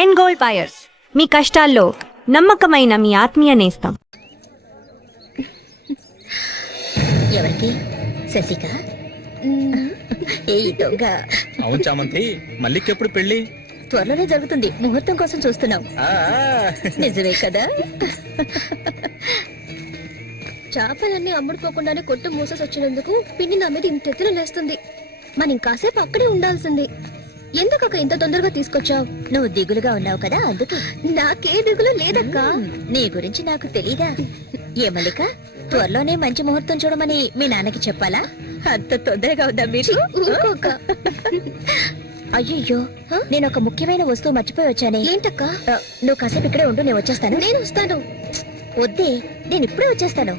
End gold buyers, మీ కష్టాల్లో నమ్మకమైన మీ ఆత్మీయ నేస్తం. ఎవరికి? శశిక? ఏ దొంగ? అవును చామంతి, మల్లికెప్పుడు పెళ్లి? త్వరలోనే జరుగుతుంది. ముహూర్తం కోసం చూస్తున్నాం. నిజమే కదా? చేపలన్నీ అమ్ముడుపోకుండానే కొట్టు మూసేసి వచ్చినందుకు పిన్ని నా మీద ఇంత ఎత్తున లేస్తుంది. మనం కాసేపు అక్కడే ఉండాల్సింది. ఎందుకక్క ఇంత తొందరగా తీసుకొచ్చావు? నువ్వు దిగులుగా ఉన్నావు కదా, అందుకే. నాకే దిగులు లేదక్క. నీ గురించి నాకు తెలీదా? ఏ మల్లిక, త్వరలోనే మంచి ముహూర్తం చూడమని మీ నాన్నకి చెప్పాలా? అంత తొందరగా ఉందా మీకు? అయ్యో, నేను ఒక ముఖ్యమైన వస్తువు మర్చిపోయి వచ్చానే. ఏంటక్క? నువ్వు కాసేపు ఇక్కడే ఉండు, నేను వచ్చేస్తాను. నేను వస్తాను. వద్దే, నేను ఇప్పుడే వచ్చేస్తాను.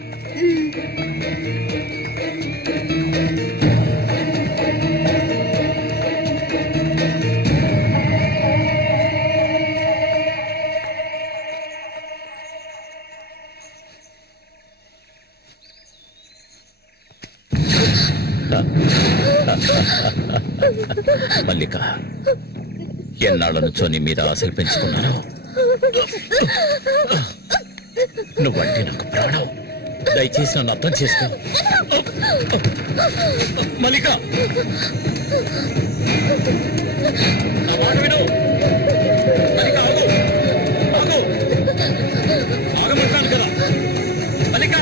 మల్లిక, ఎన్నాళ్ళ నుంచో నీ మీద ఆశలు పెంచుకున్నాను. నువ్వంటే నాకు ప్రాణం. దయచేసి నన్ను అర్థం చేసుకో. మల్లిక, నా మాట విను. మల్లిక, ఆగు, ఆగు, ఆగమంటాను కదా. మల్లిక,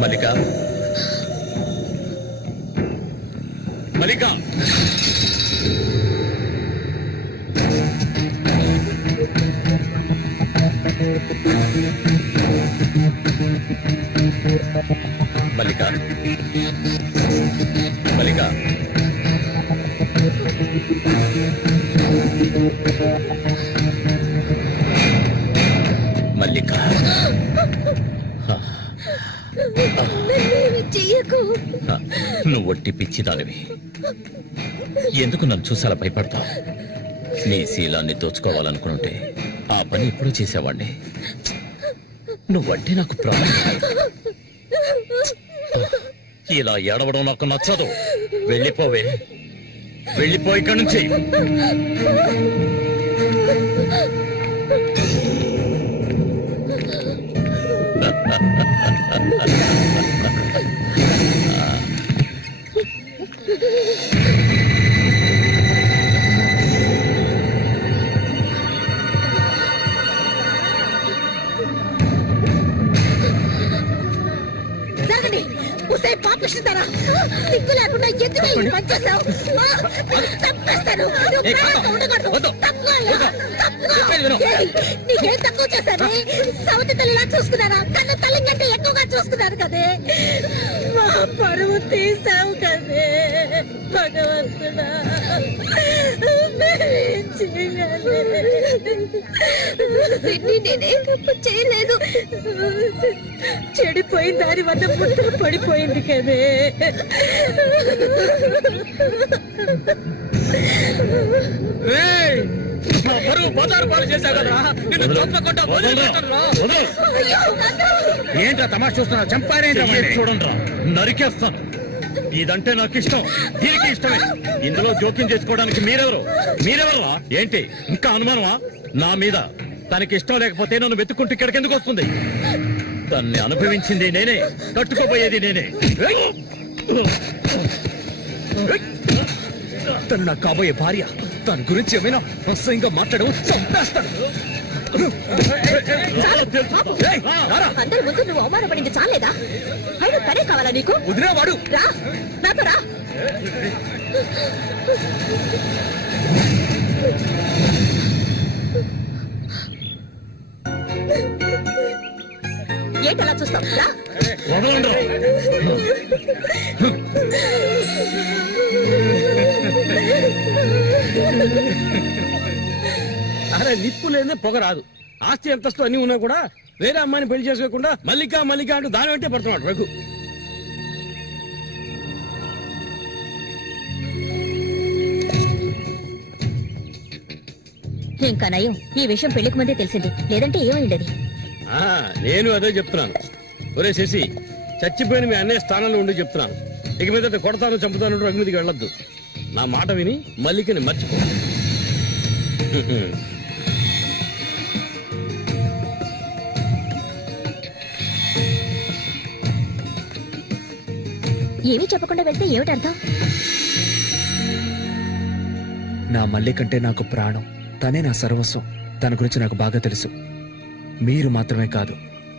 మల్లిక, మల్లిక, మల్లిక, మల్లిక, మల్లిక, నువ్వు ఒట్టి పిచ్చిదానివి. ఎందుకు నన్ను చూసాలా భయపడతావు? నీ శీలాన్ని దోచుకోవాలనుకుంటే ఆ పని ఎప్పుడూ చేసేవాడిని. నువ్వంటే నాకు ప్రాణం. ఇలా ఏడవడం నాకు నచ్చదు. వెళ్ళిపోవే, వెళ్ళిపో ఇక్కడి నుంచి. సిగ్గు లేకుండా ఎందుకు ఈ పని చేశావు? చంపేస్తాను. నీకేం తక్కువ చేశాను? సౌతి తల్లిలా చూసుకున్నారా? కన్ను తల్లి కంటే ఎక్కువగా చూసుకున్నారు కదే. మా పరువు తీసావు కదే భగవంతుడా. నేనే తప్పు చేయలేదు. చెడిపోయిన దాని వద్ద ముద్ర పడిపోయింది కదే. ఏంట్రా తమాషా చూస్తున్నా? చంపానే చూడండి, నరికేస్తాను. ఇదంటే నాకు ఇష్టం, దీనికి ఇష్టమే. ఇందులో జోక్యం చేసుకోవడానికి మీరెవరా? ఏంటి ఇంకా అనుమానమా నా మీద? తనకి ఇష్టం లేకపోతే నన్ను వెతుక్కుంటూ ఇక్కడికి ఎందుకు వస్తుంది? తన్ని అనుభవించింది నేనే, కట్టుకోబోయేది నేనే. తను నాకు కాబోయే భార్య. తన గురించి ఏమైనా అసహ్యంగా మాట్లాడు, చంపేస్తాడు. అందరి ముందు నువ్వు అవమానపడింది చాలేదా? అయినా తనే కావాలా నీకు? వదిలేవాడు. రా, నాతో రా. ఏంటలా చూస్తావు? రా. వదలండి. నిప్పు లేదే పొగ రాదు. ఆస్తి అంతస్తు అన్ని ఉన్నా కూడా వేరే అమ్మాయిని పెళ్లి చేసుకోకుండా మల్లిక మల్లిక అంటూ దాని వెంటే పడుతున్నాడు రఘు. ఇంకా నయం ఈ విషయం పెళ్లికి ముందే తెలిసింది, లేదంటే ఏమైండది. నేను అదే చెప్తున్నాను. ఒరే శశి, చచ్చిపోయిన మీ అన్నయ్య స్థానంలో ఉండి చెప్తున్నాను, ఇక మీద కొడతాను చంపుతాను రఘు మీదకి వెళ్ళొద్దు. నా మాట విని మల్లికని మర్చిపో. ఏమీ చెప్పకుండా వెళ్తే ఏమిటి అర్థం? నా మల్లికంటే నాకు ప్రాణం, తనే నా సర్వస్వం. తన గురించి నాకు బాగా తెలుసు. మీరు మాత్రమే కాదు,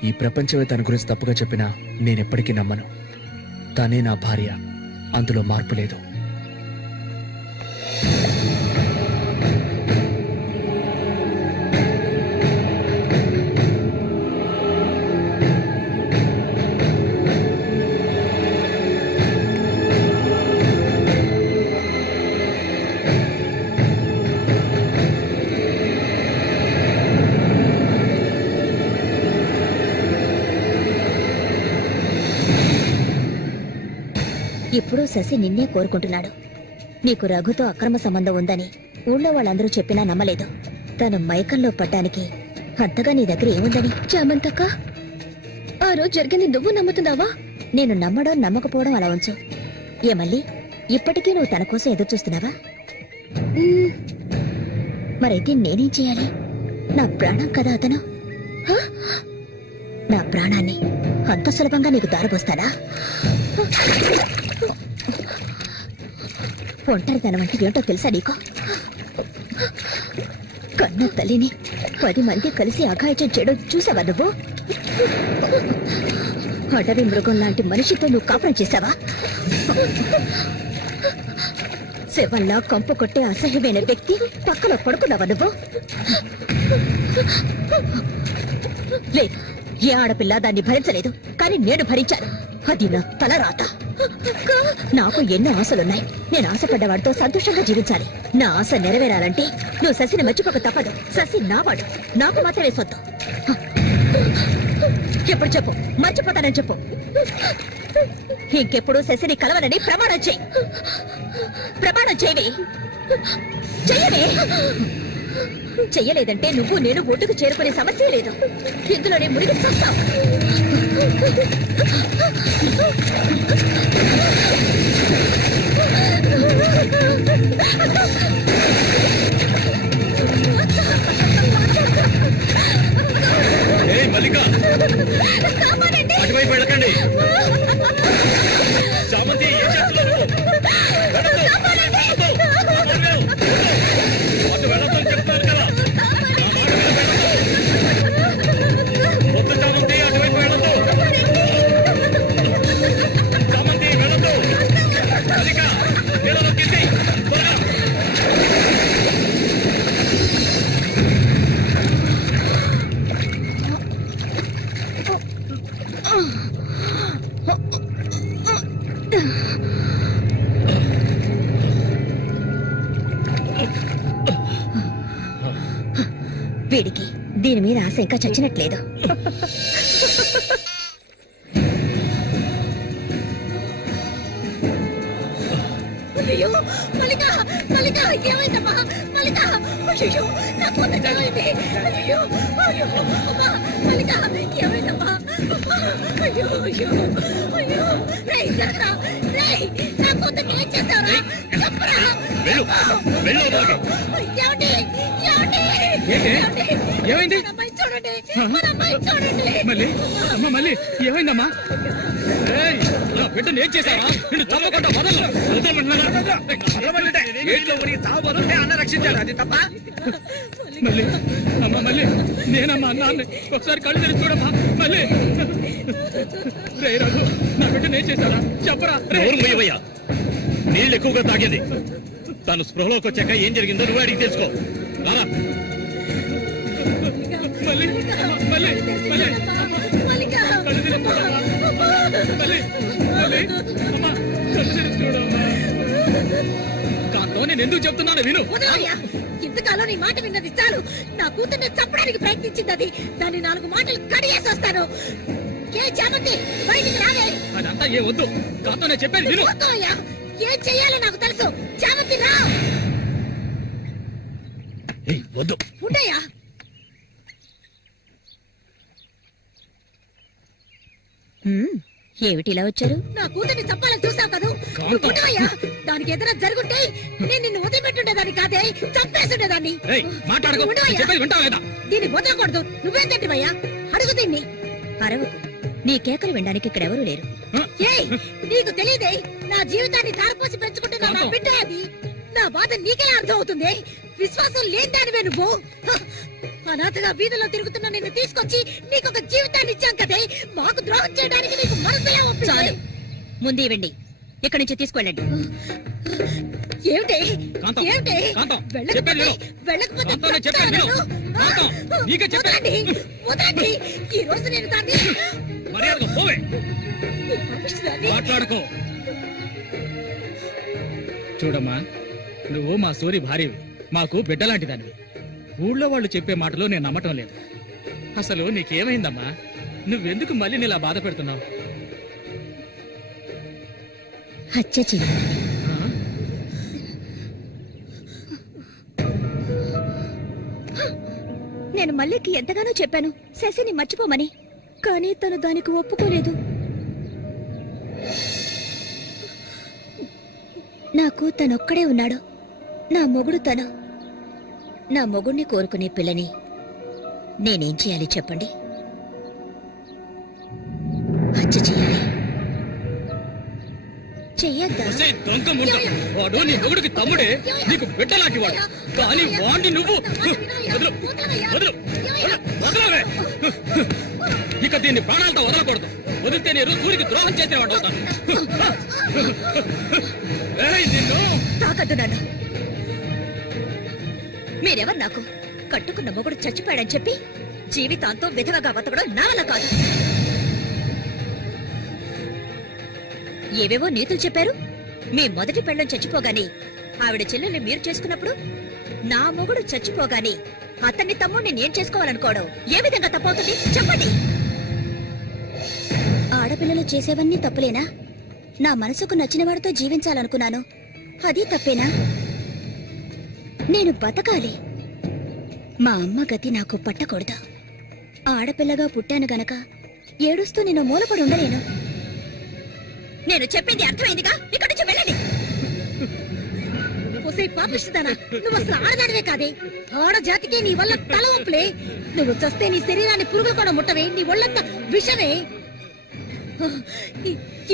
ఈ ప్రపంచమే తన గురించి తప్పుగా చెప్పినా నేనెప్పటికీ నమ్మను. తనే నా భార్య, అందులో మార్పు లేదు. ఇప్పుడు శశి నిన్నే కోరుకుంటున్నాడు. నీకు రఘుతో అక్రమ సంబంధం ఉందని ఊళ్ళో వాళ్ళందరూ చెప్పినా నమ్మలేదు. తను మైకంలో పడ్డానికి అంతగా నీ దగ్గర ఏముందని? చామంతక్క, ఆ రోజు జరిగింది నువ్వు నమ్ముతున్నావా? నేను నమ్మడం నమ్మకపోవడం అలా ఉంచు. ఏమల్లి, ఇప్పటికీ నువ్వు తన కోసం ఎదురు చూస్తున్నావా? మరైతే నేనేం చేయాలి? నా ప్రాణం కదా అతను. నా ప్రాణాన్ని అంత సులభంగా నీకు దారబోస్తానా? ఒంటరితనం అంటే ఏంటో తెలుసా నీకు? కన్న తల్లిని 10 మంది కలిసి అఘాయిత్యం చేయడం చూసావా నువ్వు? అడవి మృగం లాంటి మనిషితో నువ్వు కాపురం చేశావా? శవంలా కంపు కొట్టే అసహ్యమైన వ్యక్తి పక్కలో పడుకున్నావా నువ్వు? లేదు, ఏ ఆడపిల్ల దాన్ని భరించలేదు, కానీ నేను భరించాను. అది నా తలరాత. నాకు ఎన్నో ఆశలున్నాయి. నేను ఆశపడ్డవాడితో సంతోషంగా జీవించాలి. నా ఆశ నెరవేరాలంటే నువ్వు శశిని మర్చిపోక తప్పదు. శశి నావాడు, నాకు మాత్రమే సొంతం. ఎప్పుడు చెప్పు, మర్చిపోతానని చెప్పు. ఇంకెప్పుడు శశిని కలవనని ప్రమాణం చేయి. ప్రమాణం చేయవి. చెయ్యవే. చెయ్యలేదంటే నువ్వు నేను ఒడ్డుకు చేరుకునే సమస్య లేదు. ఇందులోనే మునిగి చూస్తావు. మల్లిక, అటువైపు వెళ్ళకండి. చామంతి, ఏం చేస్తున్నారు? అటు వెళ్ళొద్దని చెప్తున్నారు కదా. వద్దు చామంతి, అటువైపు వెళ్ళొద్దు. చామంతి వెళ్ళొద్దు. మల్లిక, నీళ్ళలో కింది త్వరగా. వీడికి దీని మీద ఆశ ఇంకా చచ్చినట్లేదు. అయ్యో మల్లిక, మల్లిక ఏమైందమ్మా? మల్లిక, అయ్యో నా కూతురు ఏమైంది? అయ్యో అయ్యో అమ్మా, మల్లిక ఏమైందమ్మా? అయ్యో అయ్యో అయ్యో, రేయ్ జరగరా, రేయ్ నా కూతురు ఏం చేస్తారా? చెప్పరా. వెళ్ళు, వెళ్ళు అవతలకి. ఏమండి, ఏమండి, ఏమైంది? మన అమ్మాయి చూడండి, మన అమ్మాయి చూడండి. మళ్ళీ అమ్మ, మళ్ళీ ఏమైందమ్మా? బిడ్డను ఏం చేశావా? నిన్ను చంపకుండా వదలను. అన్న రక్షించాడు, అది తప్ప. మళ్ళీ అమ్మ, మళ్ళీ నేనమ్మా అన్నాన్ని ఒకసారి కళ్ళు తెరిచి చూడమ్మా. మళ్ళీ రే రఘు, నా బిడ్డను ఏం చేశారా? చెప్పరా. ఎవరు పోయవయ్యా? నీళ్ళు ఎక్కువగా తాగేది. తను స్పృహలోకి వచ్చాక ఏం జరిగిందో నువ్వు అడిగి తెలుసుకో. రారా. మళ్ళీ మళ్ళీ మళ్ళీ కళ్ళు తెరిచి చూడమ్మా. మళ్ళీ మళ్ళీ అమ్మా, కళ్ళు తెరిచి చూడమ్మా. కాంతో నేను ఎందుకు చెప్తున్నాను విను. ఇంతకాలం నీ మాట విన్నది చాలు. నా కూతుర్ని చంపడానికి ప్రయత్నించింది అది. దాన్ని 4 మాటలు కడిగేసి వస్తాను. ఏ చామంతి బయటికి రాలే. అదంతా ఏ వద్దు, కాంతం నేను చెప్పేది విను. వద్దయ్యా, ఏం చెయ్యాలో నాకు తెలుసు. చామంతి రా. ఏయ్, వద్దు. ఉండయ్యా. ఏమిటి ఇలా వచ్చారు? నా కూతుర్ని చంపాలని చూసావు కదా. కాంతం. ఉండవయ్యా, దానికి ఏదైనా జరుగుంటే నేను నిన్ను వదిలిపెట్టుండేదాన్ని కాదే, చంపేస్తుండేదాన్ని. ఏయ్, మాట్లాడకు. నేను ఉండవయ్యా. చెప్పేది వింటావా లేదా? దీన్ని వదలకూడదు. నువ్వేం తింటివయ్యా? అడుగు దీన్ని. అరవకు. నీ కేకలు వినడానికి ఇక్కడ ఎవరూ లేరు. ఏయ్, నీకు తెలియదే, నా జీవితాన్ని ధారపోసి పెంచుకుంటున్న నా కాంతం. బిడ్డ అది. నా బాధ నీకెలా అర్థం అవుతుంది? విశ్వాసం లేదానివే నువ్వు. అనాథగా వీధిలో తిరుగుతున్న నిన్ను తీసుకొచ్చి నీకు ఒక జీవితాన్ని ఇచ్చాం కదే. మాకు ద్రోహం చేయడానికి నీకు మనసులే ఒప్పింది. చాలు, ముందు ఇవ్వండి. ఇక్కడి నుంచి తీసుకెళ్ళండి. ఏమిటి? కాంతం, ఏమిటి? కాంతం, వెళ్ళకపోతే- చెప్పేది విను. వెళ్ళకపోతే కాంతం, నేను చెప్పేది విను. చస్తాను. కాంతం, నీకే చెప్పేది. వదలండి, వదలండి. ఈ రోజు నేను దాన్ని మర్యాదగా పోవే. ఈ పాపిష్టిదాన్ని- మాట్లాడుకో. చూడమ్మా, నువ్వు మా సూరి భార్యవి, మాకు బిడ్డలాంటిదానివి. ఊళ్ళో వాళ్ళు చెప్పే మాటలు నేను నమ్మటం లేదు. అసలు నీకేమైందమ్మా? నువ్వెందుకు మళ్ళీ ఇలా బాధ పెడుతున్నావు? హత్య చెయ్యి. నేను మల్లికి ఎంతగానో చెప్పాను శశిని మర్చిపోమని, కానీ తను దానికి ఒప్పుకోలేదు. నాకు తనొక్కడే ఉన్నాడు. నా మొగుడు తను. నా మొగుడిని కోరుకునే పిల్లని నేనేం చేయాలి చెప్పండి? హత్య చేయాలి. చెయ్యద్దా? ఒసేయ్ దొంగ ముందు, వాడు నీ మొగుడికి తమ్ముడే, నీకు బిడ్డలాంటి వాడు. కానీ వాడిని నువ్వు వదలు, వదలు, వదలవే. ఇక దీన్ని ప్రాణాలతో వదలకూడదు. వదిలితే నేను సూరికి ద్రోహం చేసేవాడు అవుతాను. ఏయ్, నిన్ను తాకద్దు నన్ను. మీరెవరు నాకు? కట్టుకున్న మొగుడు చచ్చిపోయాడని చెప్పి జీవితాంతం విధవగా బతకడం నా వల్ల కాదు. ఏవేవో నీతులు చెప్పారు. మీ మొదటి పెళ్ళం చచ్చిపోగానే ఆవిడ చెల్లెల్ని మీరు చేసుకున్నప్పుడు నా మొగుడు చచ్చిపోగానే అతన్ని తమ్ముడిని నేను చేసుకోవాలనుకోవడం ఏ విధంగా తప్పవుతుంది చెప్పండి? ఆడపిల్లలు చేసేవన్నీ తప్పులేనా? నా మనసుకు నచ్చిన వాడితో జీవించాలనుకున్నాను, అది తప్పేనా? నేను బతకాలి. మా అమ్మ గతి నాకు పట్టకూడదు. ఆడపిల్లగా పుట్టాను గనక ఏడుస్తూ నేను మూలపడి ఉండలేను. నేను చెప్పింది అర్థమైందిగా, ఇక్కడి నుంచి వెళ్ళండి. ఒసే పాపిష్టిదానా, నువ్వు అసలు ఆడదానివే కాదే. ఆడ జాతికి నీ వల్ల తల ఒప్పులే. నువ్వు చస్తే నీ శరీరాన్ని పురుగులు కూడా ముట్టవే. నీ ఒళ్ళంతా విషమే.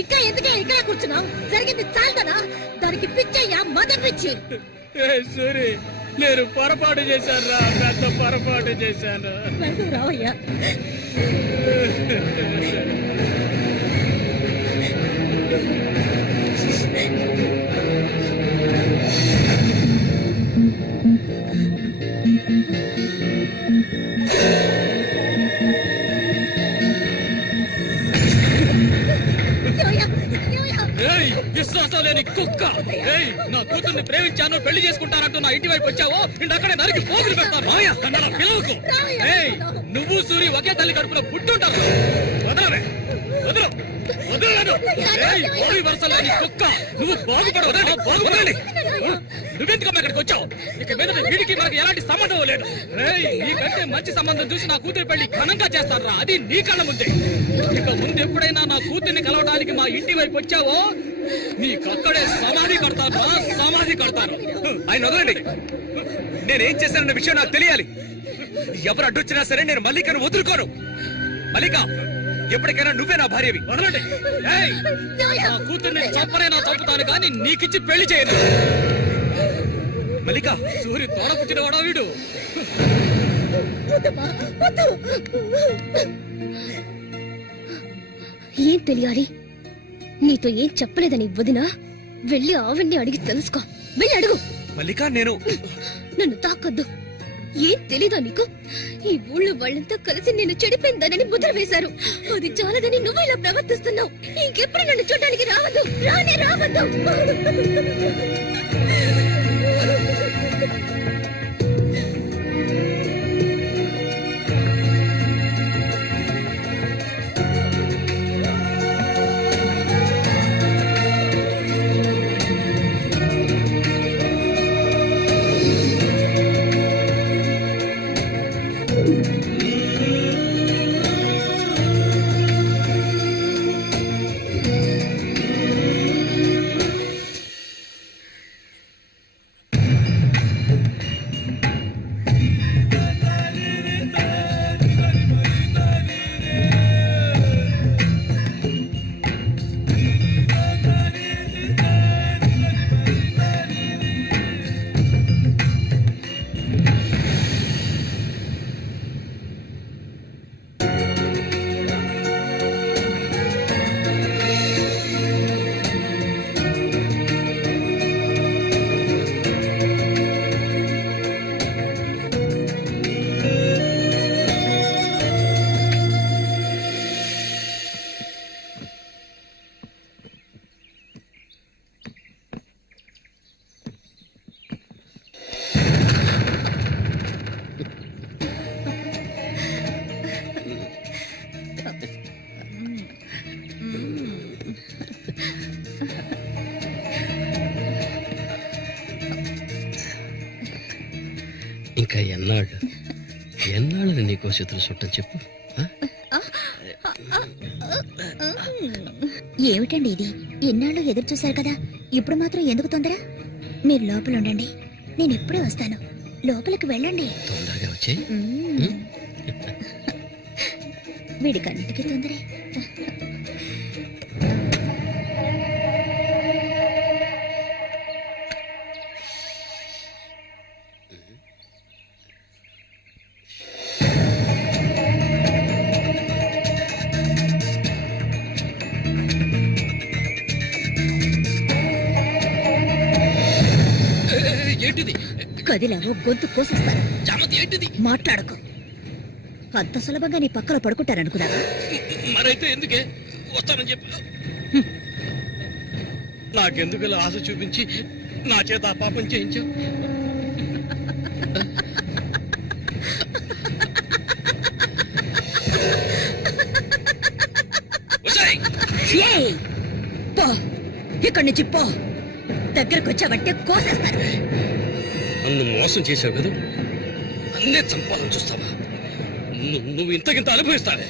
ఇంకా ఎందుకే ఇక్కడ కూర్చున్నావు? జరిగింది చాలదనా? దానికి పిచ్చయ్యా, మదర్ పిచ్చి. సూరి, నేను పొరపాటు చేశాను రా, పెద్ద పొరపాటు చేశాను. వెళ్తూ రావయ్యా. ఏమయ్యా? ఏమయ్యా? ఏయ్, విశ్వాసం లేని కుక్క. ఏయ్, నా కూతుర్ని ప్రేమించాను, పెళ్లి చేసుకుంటానంటూ నా ఇంటి వైపు వచ్చావో అక్కడే నరికి పోగులు పెడతాను. నన్ను అలా పిలవకు. ఏయ్, నువ్వు సూరి ఒకే తల్లి కడుపులో పుట్టుంటారు. వదలవే, వదలు, వదలలేదు. ఏయ్, ఓరి వరుస లేని కుక్క, నువ్వు బాగుపడవదే, బాగుపడాలి. నువ్వెందుకమ్మా ఇక్కడికి వచ్చావు? ఇక మీద వీడికి మనకి ఎలాంటి సంబంధం లేదు. ఏయ్, నీకంటే మంచి సంబంధం చూసి నా కూతురి పెళ్లి ఘనంగా చేస్తాను రా, అది నీ కళ్ళ ముందే. ఇక ముందు ఎప్పుడైనా నా కూతుర్ని కలవడానికి మా ఇంటి వైపు వచ్చావో నీకక్కడే సమాధి కడతాను రా, సమాధి కడతాను. ఆయన వదలండి. నేనేం చేశానన్న విషయం నాకు తెలియాలి. ఎవరు అడ్డొచ్చినా సరే నేను మల్లికను వదులుకోను. మల్లిక, ఎప్పటికైనా నువ్వే నా భార్యవి. వదలండి. ఏయ్, నా కూతుర్ని చంపనైనా చంపుతాను కానీ నీకిచ్చి పెళ్లి చేయను. మల్లిక, సూరి తోడ పుట్టినవాడా వీడు? వద్దమ్మా, వద్దు. ఏం తెలియాలి? నీతో ఏం చెప్పలేదని వదినా వెళ్ళి ఆవిడ్ని అడిగి తెలుసుకో. వెళ్ళి అడుగు. మల్లిక, నేను నన్ను తాకొద్దు. ఏం తెలీదా నీకు? ఈ ఊళ్ళో వాళ్ళంతా కలిసి నేను చెడిపోయిందనని ముద్ర వేశారు. అది చాలదని నువ్వు ఇలా ప్రవర్తిస్తున్నావు. ఇంకెప్పుడు నన్ను చూడడానికి రావద్దు, రానే రావద్దు. ఇంకా ఎన్నాళ్ళు నీకో చేతులు చుట్టం చెప్పు ఆ? ఏమిటండి ఇది? ఎన్నాళ్ళు ఎదురు చూశారు కదా, ఇప్పుడు మాత్రం ఎందుకు తొందర? మీరు లోపల ఉండండి, నేను ఇప్పుడే వస్తాను. లోపలికి వెళ్ళండి. తొందరగా వచ్చే వీడికన్నిటికీ తొందరే. ఏంటిది కదిలావో గొంతు కోసేస్తాను. చామంతి? ఏంటిది? మాట్లాడకు. అంత సులభంగా నీ పక్కన పడుకుంటారనుకున్నావా? మరైతే ఎందుకే వస్తానని చెప్పు. నాకెందుకు ఇలా ఆశ చూపించి నా చేత ఆ పాపం చేయించావు? ఒసేయ్! ఏయ్! పో, ఇక్కడి నుంచి పో. దగ్గరకు వచ్చావంటే కోసేస్తాను. నన్ను మోసం చేశావు కదా, అన్నే చంపాలని చూస్తావా? నువ్వు ఇంతకింత అనుభవిస్తావే.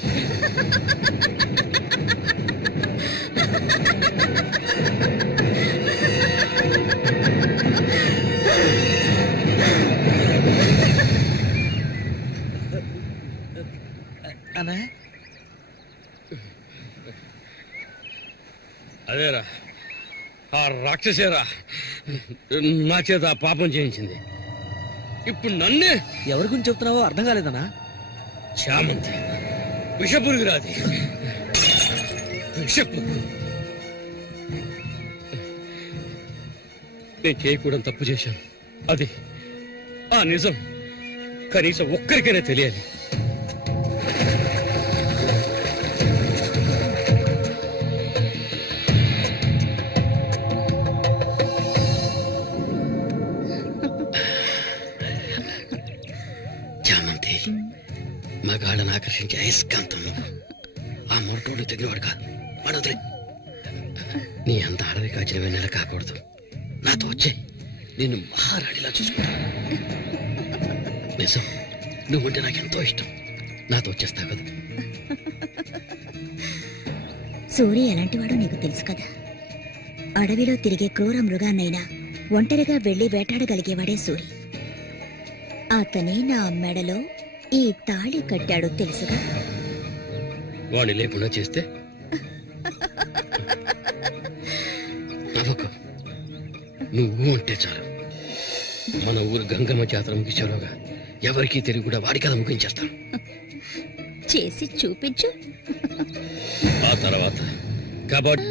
అదేరా, ఆ రాక్షసేరా నా చేత ఆ పాపం చేయించింది. ఇప్పుడు నన్నే ఎవరి గురించి చెప్తున్నావో అర్థం కాలేదనా? చామంతి విషపురుగురాది. విషపు నేను చేయకూడదు తప్పు చేశాను. అది ఆ నిజం కనీసం ఒక్కరికైనా తెలియాలి. చామంతి మగాళ్ళని ఆకర్షించే అయస్కాంతం నువ్వు. ఆ మొరటోడు తెగినవాడు కాదు, వాడొదిలే. నీ అంత అడవి కాచిన వెన్నెల కాకూడదు. నాతో వచ్చే నిన్ను మహారాణిలా చూసుకుంటా. నిజం, నువ్వంటే నాకెంతో ఇష్టం. నాతో వచ్చేస్తావు కదా. సూర్య ఎలాంటివాడో నీకు తెలుసు కదా. అడవిలో తిరిగే క్రూర మృగాన్నైనా ఒంటరిగా వెళ్లి వేటాడగలిగేవాడే సూరి. అతనే నా మెడలో ఈ తాళి కట్టాడో తెలుసుగా. వాడిని లేకుండా చేస్తే నవ్వకు. నువ్వు అంటే చాలు. మన ఊరు గంగమ్మ జాతర ముగించేలోగా ఎవరికీ తెలివి కూడా వాడి కథ ముగించేస్తాను. చేసి చూపించు. ఆ తర్వాత కబడ్డీ